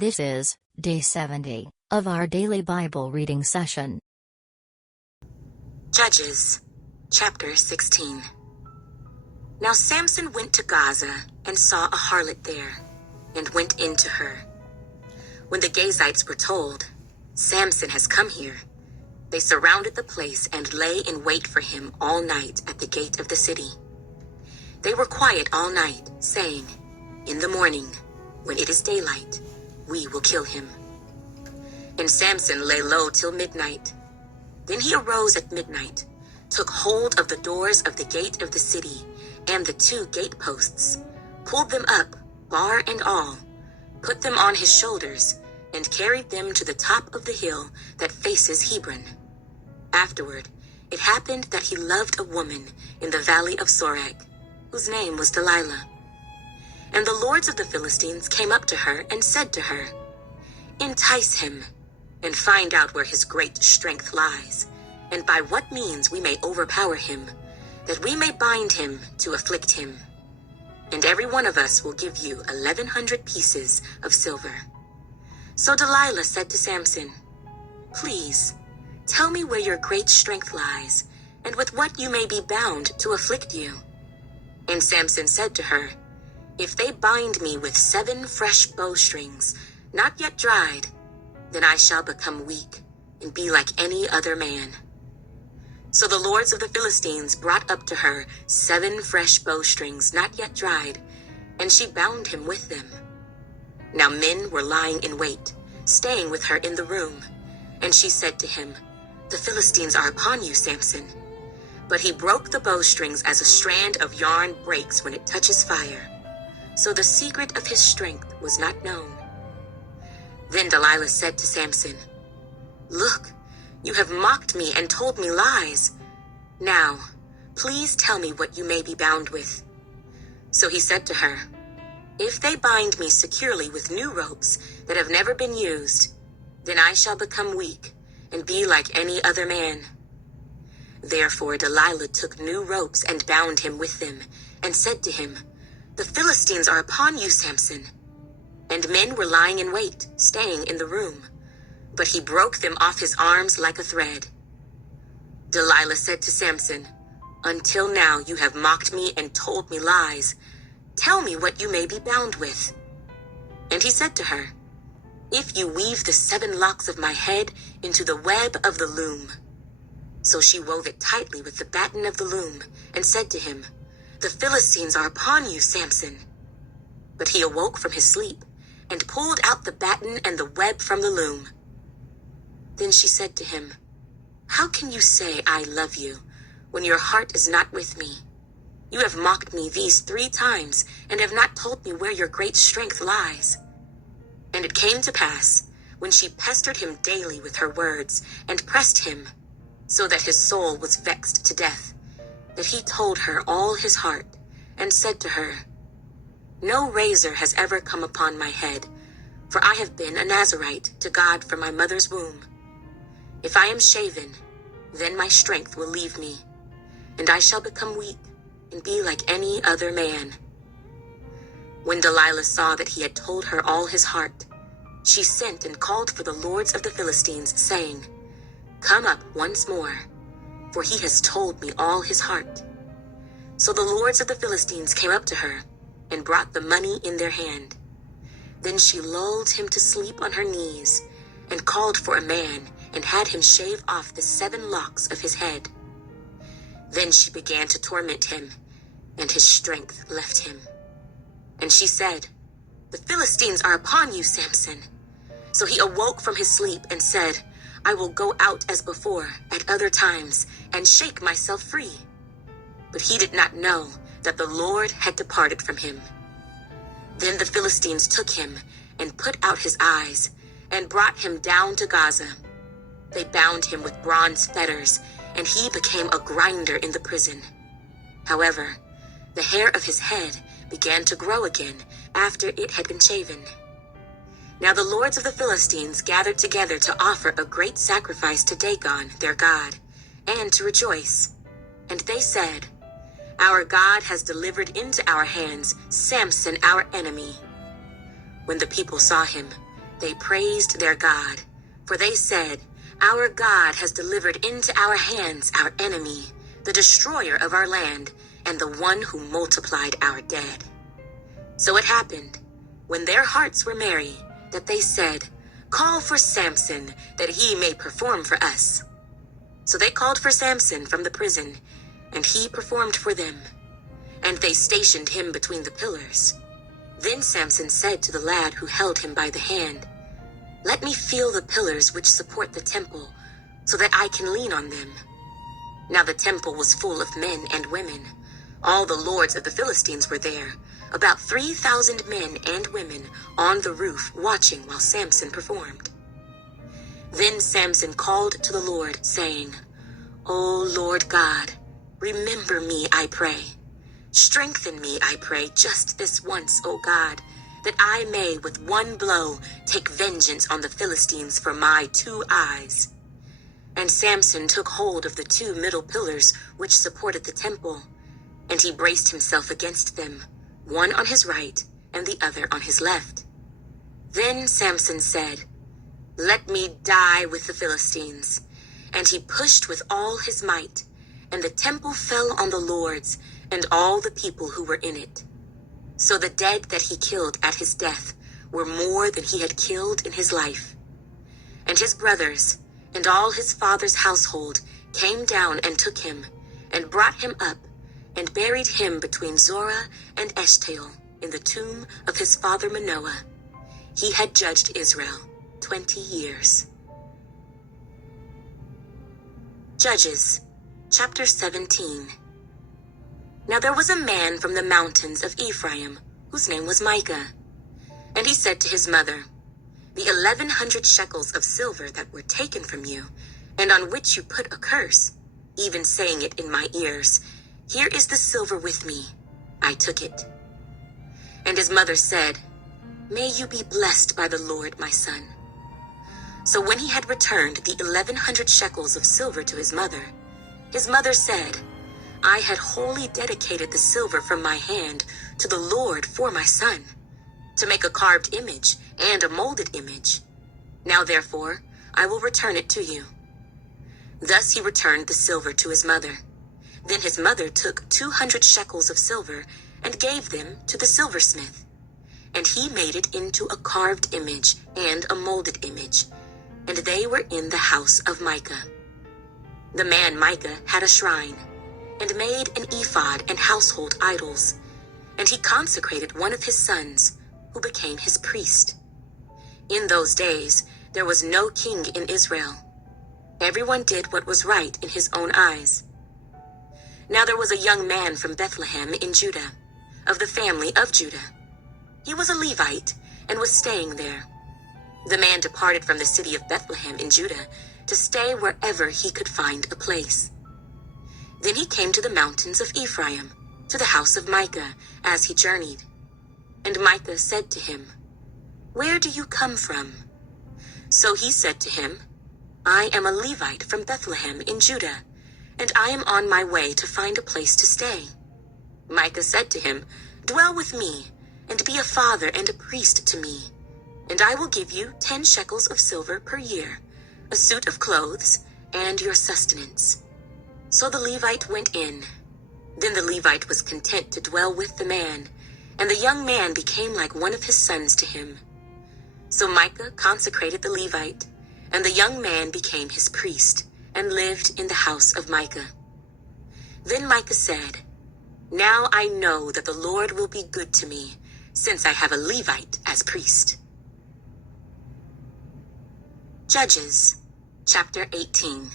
This is day 70 of our daily Bible reading session. Judges, chapter 16. Now Samson went to Gaza and saw a harlot there, and went into her. When the Gazites were told, "Samson has come here," they surrounded the place and lay in wait for him all night at the gate of the city. They were quiet all night, saying, "In the morning, when it is daylight, we will kill him." And Samson lay low till midnight. Then he arose at midnight, took hold of the doors of the gate of the city and the 2 gateposts, pulled them up, bar and all, put them on his shoulders, and carried them to the top of the hill that faces Hebron. Afterward, it happened that he loved a woman in the valley of Sorek, whose name was Delilah. And the lords of the Philistines came up to her and said to her, "Entice him, and find out where his great strength lies, and by what means we may overpower him, that we may bind him to afflict him. And every one of us will give you 1,100 pieces of silver." So Delilah said to Samson, "Please, tell me where your great strength lies, and with what you may be bound to afflict you." And Samson said to her, "If they bind me with 7 fresh bowstrings, not yet dried, then I shall become weak and be like any other man." So the lords of the Philistines brought up to her 7 fresh bowstrings not yet dried, and she bound him with them. Now men were lying in wait, staying with her in the room, and she said to him, "The Philistines are upon you, Samson." But he broke the bowstrings as a strand of yarn breaks when it touches fire. So the secret of his strength was not known. Then Delilah said to Samson, "Look, you have mocked me and told me lies. Now, please tell me what you may be bound with." So he said to her, "If they bind me securely with new ropes that have never been used, then I shall become weak and be like any other man." Therefore Delilah took new ropes and bound him with them, and said to him, "The Philistines are upon you, Samson." And men were lying in wait, staying in the room. But he broke them off his arms like a thread. Delilah said to Samson, "Until now you have mocked me and told me lies. Tell me what you may be bound with." And he said to her, "If you weave the 7 locks of my head into the web of the loom." So she wove it tightly with the batten of the loom, and said to him, "The Philistines are upon you, Samson." But he awoke from his sleep, and pulled out the batten and the web from the loom. Then she said to him, "How can you say I love you, when your heart is not with me? You have mocked me these 3 times, and have not told me where your great strength lies." And it came to pass, when she pestered him daily with her words, and pressed him, so that his soul was vexed to death, that he told her all his heart, and said to her, "No razor has ever come upon my head, for I have been a Nazirite to God from my mother's womb. If I am shaven, then my strength will leave me, and I shall become weak and be like any other man." When Delilah saw that he had told her all his heart, she sent and called for the lords of the Philistines, saying, "Come up once more, for he has told me all his heart." So the lords of the Philistines came up to her, and brought the money in their hand. Then she lulled him to sleep on her knees, and called for a man, and had him shave off the 7 locks of his head. Then she began to torment him, and his strength left him. And she said, "The Philistines are upon you, Samson." So he awoke from his sleep and said, "I will go out as before, at other times, and shake myself free." But he did not know that the Lord had departed from him. Then the Philistines took him, and put out his eyes, and brought him down to Gaza. They bound him with bronze fetters, and he became a grinder in the prison. However, the hair of his head began to grow again after it had been shaven. Now the lords of the Philistines gathered together to offer a great sacrifice to Dagon, their god, and to rejoice. And they said, "Our God has delivered into our hands Samson, our enemy." When the people saw him, they praised their God, for they said, "Our God has delivered into our hands our enemy, the destroyer of our land, and the one who multiplied our dead." So it happened, when their hearts were merry, that they said, "Call for Samson, that he may perform for us." So they called for Samson from the prison, and he performed for them. And they stationed him between the pillars. Then Samson said to the lad who held him by the hand, "Let me feel the pillars which support the temple, so that I can lean on them." Now the temple was full of men and women. All the lords of the Philistines were there, about 3,000 men and women on the roof watching while Samson performed. Then Samson called to the Lord, saying, "O Lord God, remember me, I pray. Strengthen me, I pray, just this once, O God, that I may with one blow take vengeance on the Philistines for my 2 eyes." And Samson took hold of the 2 middle pillars which supported the temple, and he braced himself against them, one on his right and the other on his left. Then Samson said, "Let me die with the Philistines." And he pushed with all his might, and the temple fell on the lords and all the people who were in it. So the dead that he killed at his death were more than he had killed in his life. And his brothers and all his father's household came down and took him, and brought him up, and buried him between Zorah and Eshtaol in the tomb of his father Manoah. He had judged Israel 20 years. Judges, chapter 17. Now there was a man from the mountains of Ephraim, whose name was Micah. And he said to his mother, "The 1,100 shekels of silver that were taken from you, and on which you put a curse, even saying it in my ears, here is the silver with me. I took it." And his mother said, "May you be blessed by the Lord, my son." So when he had returned the 1,100 shekels of silver to his mother said, "I had wholly dedicated the silver from my hand to the Lord for my son, to make a carved image and a molded image. Now therefore I will return it to you." Thus he returned the silver to his mother. Then his mother took 200 shekels of silver and gave them to the silversmith. And he made it into a carved image and a molded image, and they were in the house of Micah. The man Micah had a shrine, and made an ephod and household idols, and he consecrated one of his sons, who became his priest. In those days there was no king in Israel. Everyone did what was right in his own eyes. Now there was a young man from Bethlehem in Judah, of the family of Judah. He was a Levite, and was staying there. The man departed from the city of Bethlehem in Judah to stay wherever he could find a place. Then he came to the mountains of Ephraim, to the house of Micah, as he journeyed. And Micah said to him, "Where do you come from?" So he said to him, "I am a Levite from Bethlehem in Judah, and I am on my way to find a place to stay." Micah said to him, "Dwell with me, and be a father and a priest to me, and I will give you 10 shekels of silver per year, a suit of clothes, and your sustenance." So the Levite went in. Then the Levite was content to dwell with the man, and the young man became like one of his sons to him. So Micah consecrated the Levite, and the young man became his priest, and lived in the house of Micah. Then Micah said, "Now I know that the Lord will be good to me, since I have a Levite as priest." Judges, chapter 18.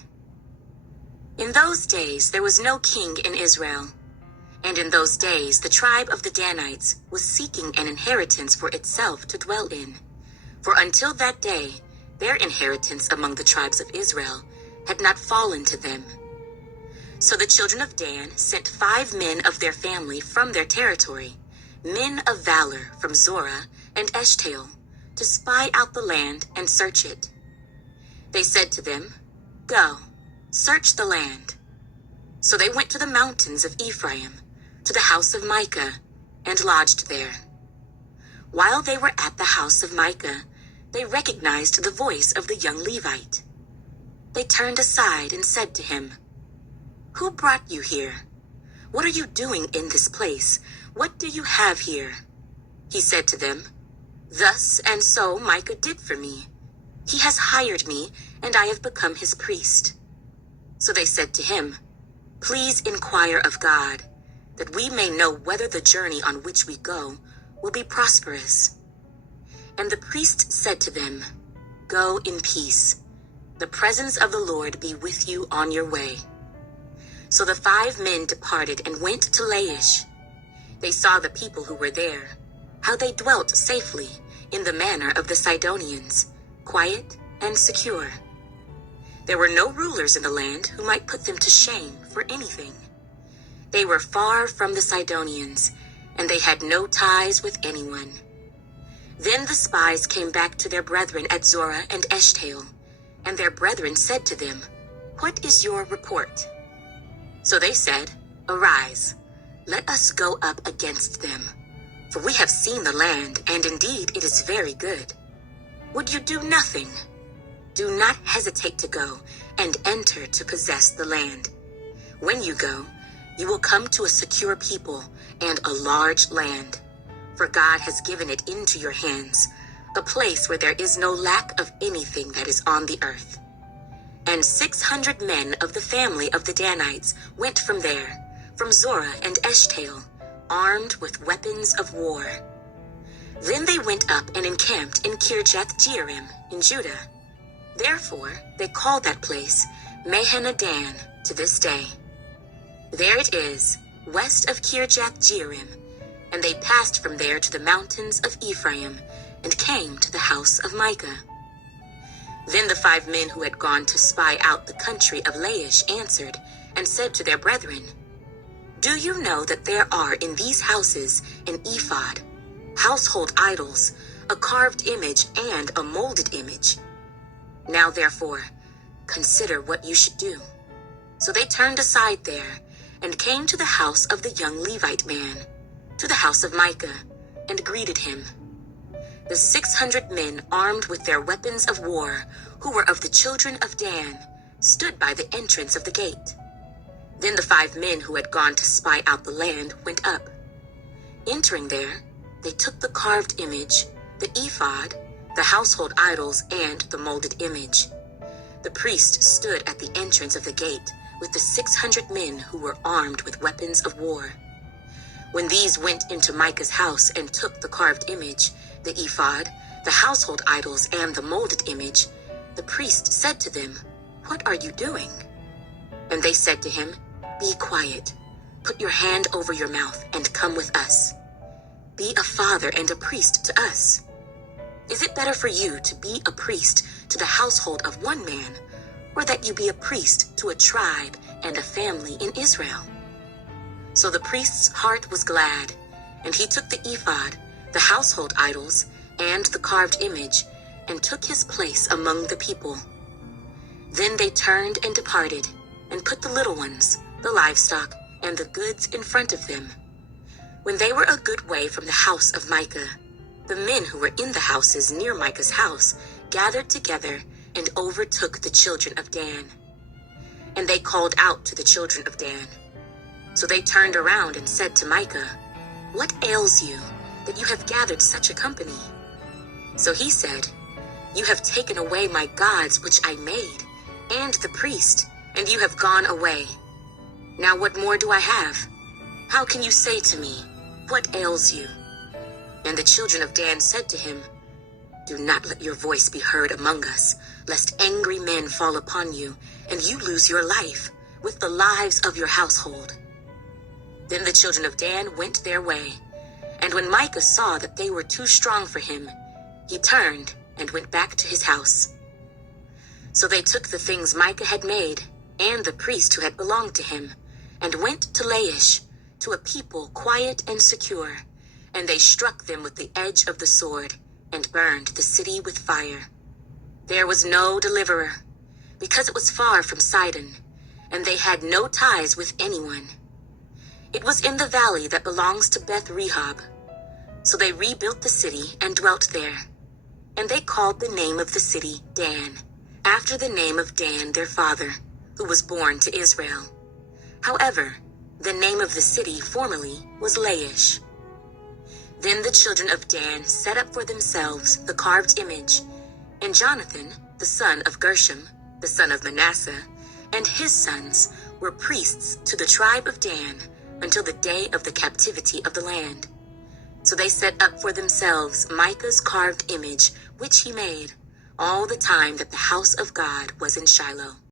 In those days there was no king in Israel. And in those days the tribe of the Danites was seeking an inheritance for itself to dwell in. For until that day, their inheritance among the tribes of Israel had not fallen to them. So the children of Dan sent 5 men of their family from their territory, men of valor from Zorah and Eshtaol, to spy out the land and search it. They said to them, "Go, search the land." So they went to the mountains of Ephraim, to the house of Micah, and lodged there. While they were at the house of Micah, they recognized the voice of the young Levite. They turned aside and said to him, "Who brought you here? What are you doing in this place? What do you have here?" He said to them, "Thus and so Micah did for me. He has hired me, and I have become his priest." So they said to him, "Please inquire of God, that we may know whether the journey on which we go will be prosperous." And the priest said to them, "Go in peace. The presence of the Lord be with you on your way." So the 5 men departed and went to Laish. They saw the people who were there, how they dwelt safely in the manner of the Sidonians, quiet and secure. There were no rulers in the land who might put them to shame for anything. They were far from the Sidonians, and they had no ties with anyone. Then the spies came back to their brethren at Zorah and Eshtaol, and their brethren said to them, "What is your report?" So they said, "Arise, let us go up against them, for we have seen the land, and indeed it is very good. Would you do nothing? Do not hesitate to go and enter to possess the land. When you go, you will come to a secure people and a large land, for God has given it into your hands, a place where there is no lack of anything that is on the earth." And 600 men of the family of the Danites went from there, from Zorah and Eshtaol, armed with weapons of war. Then they went up and encamped in Kirjath-jearim in Judah. Therefore they call that place Mahaneh-dan to this day. There it is, west of Kirjath-jearim, and they passed from there to the mountains of Ephraim, and came to the house of Micah. Then the 5 men who had gone to spy out the country of Laish answered, and said to their brethren, "Do you know that there are in these houses an ephod, household idols, a carved image, and a molded image? Now therefore, consider what you should do." So they turned aside there, and came to the house of the young Levite man, to the house of Micah, and greeted him. The 600 men armed with their weapons of war, who were of the children of Dan, stood by the entrance of the gate. Then the 5 men who had gone to spy out the land went up. Entering there, they took the carved image, the ephod, the household idols, and the molded image. The priest stood at the entrance of the gate with the 600 men who were armed with weapons of war. When these went into Micah's house and took the carved image, the ephod, the household idols, and the molded image, the priest said to them, "What are you doing?" And they said to him, "Be quiet. Put your hand over your mouth and come with us. Be a father and a priest to us. Is it better for you to be a priest to the household of one man, or that you be a priest to a tribe and a family in Israel?" So the priest's heart was glad, and he took the ephod, the household idols, and the carved image, and took his place among the people. Then they turned and departed, and put the little ones, the livestock, and the goods in front of them. When they were a good way from the house of Micah, the men who were in the houses near Micah's house gathered together and overtook the children of Dan. And they called out to the children of Dan. So they turned around and said to Micah, "What ails you, that you have gathered such a company?" So he said, "You have taken away my gods which I made, and the priest, and you have gone away. Now what more do I have? How can you say to me, 'What ails you?'" And the children of Dan said to him, "Do not let your voice be heard among us, lest angry men fall upon you, and you lose your life, with the lives of your household." Then the children of Dan went their way, and when Micah saw that they were too strong for him, he turned and went back to his house. So they took the things Micah had made, and the priest who had belonged to him, and went to Laish, to a people quiet and secure, and they struck them with the edge of the sword, and burned the city with fire. There was no deliverer, because it was far from Sidon, and they had no ties with anyone. It was in the valley that belongs to Beth Rehob. So they rebuilt the city and dwelt there. And they called the name of the city Dan, after the name of Dan their father, who was born to Israel. However, the name of the city formerly was Laish. Then the children of Dan set up for themselves the carved image, and Jonathan, the son of Gershom, the son of Manasseh, and his sons were priests to the tribe of Dan until the day of the captivity of the land. So they set up for themselves Micah's carved image, which he made, all the time that the house of God was in Shiloh.